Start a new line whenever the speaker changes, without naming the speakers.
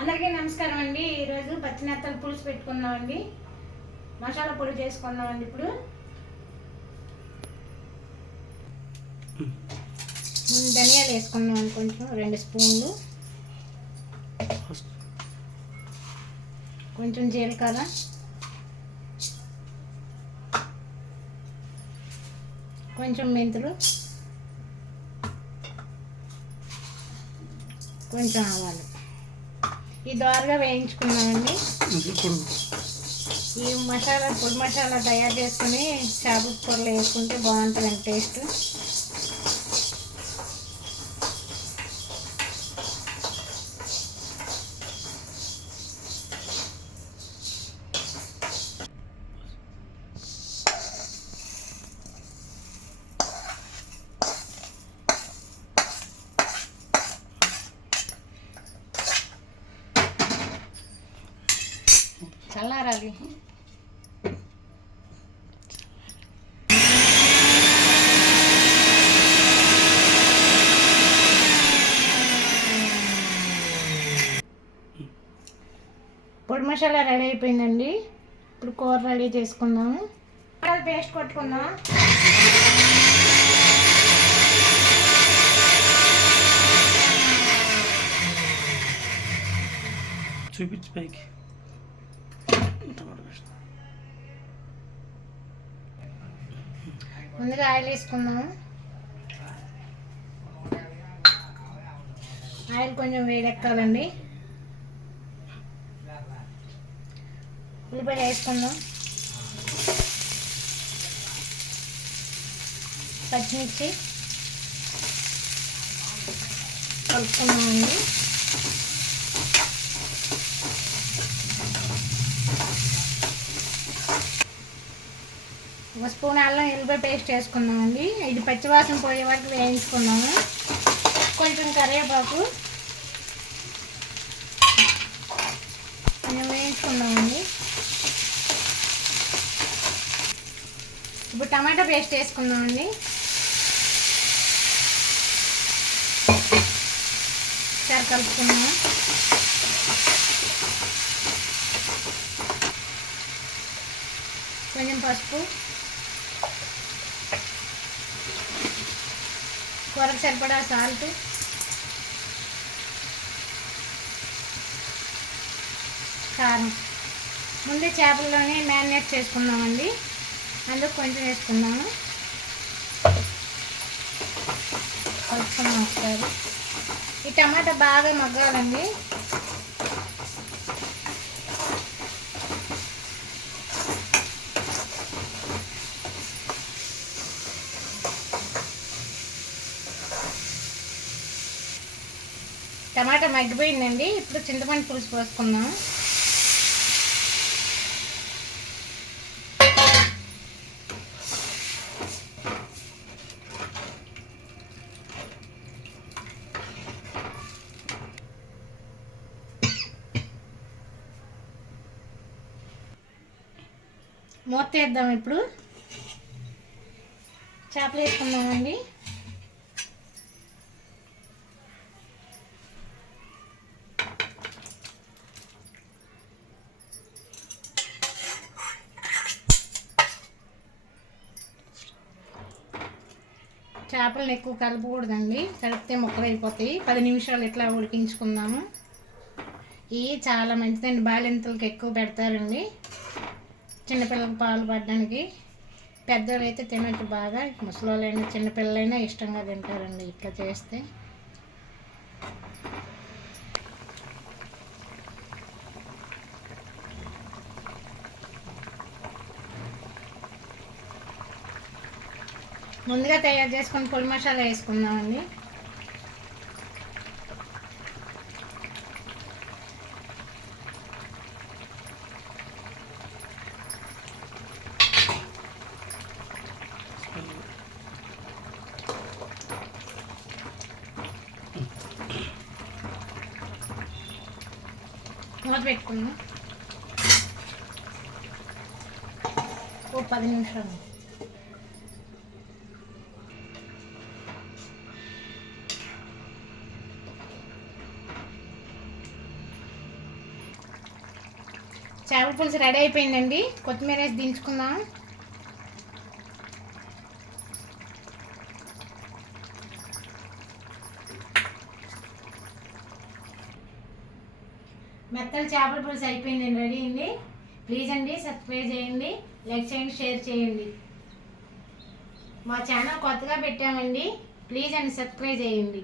అందరికీ నమస్కారం అండి. ఈరోజు పచ్చినత్తలు పులుసు పెట్టుకున్నామండి మసాలా పొడి చేసుకున్నామండి ఇప్పుడు. ముందు ధనియాలు వేసుకున్నాం కొంచెం రెండు స్పూన్లు. కొంచెం జీలకర్ర. కొంచెం మెంతులు. కొంచెం ఆవాలు. ఈ దోరగా వేయించుకున్నామండి.
ఇప్పుడు
ఈ మసాలా పొడి మసాలా తయారు చేసుకుని చేపల కూరలో వేసుకుంటే బాగుంటుందండి టేస్ట్. చల్లారాలి. పొడి మసాలా రెడీ అయిపోయిందండి. ఇప్పుడు కూర రెడీ చేసుకుందాము. పేస్ట్ కొట్టుకుందాం
చూపించి పైకి.
ముందుగా ఆయిల్ వేసుకుందాము. ఆయిల్ కొంచెం వేడెక్కాలండి. ఉల్లిపాయలు వేసుకుందాం. పచ్చిమిర్చి కలుపుకున్నామండి ఒక స్పూన్ అల్లం ఎల్లిపాయ పేస్ట్ వేసుకున్నామండి ఇది పచ్చివాసన పోయే వరకు వేయించుకున్నాము కొంచెం కరివేపాకు కొంచెం వేయించుకున్నామండి ఇప్పుడు టమాటా పేస్ట్ వేసుకుందామండి. సరే కలుపుకున్నాము కొంచెం పసుపు కూరకు సరిపడా సాల్ట్ కారం. ముందే చేపల్లోనే మ్యారినేట్ చేసుకున్నామండి అందుకు కొంచెం వేసుకున్నాము కలుపుకున్నాం ఒకసారి. ఈ టమాటా బాగా మగ్గాలండి. టమాటా మగ్గిపోయిందండి. ఇప్పుడు చింతపండు పులుసు పోసుకుందాం. మూత వేద్దాం ఇప్పుడు. చేపలు వేసుకుందామండి. చేపలను ఎక్కువ కలపకూడదండి. కలిపితే ముక్కలు అయిపోతాయి. పది నిమిషాలు ఇట్లా ఉడికించుకుందాము. ఇవి చాలా మంచిదండి. బాలింతలకు ఎక్కువ పెడతారండి. చిన్నపిల్లలకు పాలు పడడానికి. పెద్దవాళ్ళు అయితే తినచ్చు బాగా. ముసలోళ్ళైనా చిన్నపిల్లలైనా ఇష్టంగా తింటారండి ఇట్లా చేస్తే. ముందుగా తయారు చేసుకుని పొడి మసాలా వేసుకుందామండి. మూత పెట్టుకుందాం. ఓ పది నిమిషాలు. చేపల పులుసు రెడీ అయిపోయిందండి. కొత్తిమీర వేసి దించుకుందాం. మెత్తలు చేపల పులుసు అయిపోయిందండి రెడీ అండి ప్లీజ్ అండి సబ్స్క్రైబ్ చేయండి లైక్ చేయండి షేర్ చేయండి. మా ఛానల్ కొత్తగా పెట్టామండి ప్లీజ్ అండి సబ్స్క్రైబ్ చేయండి.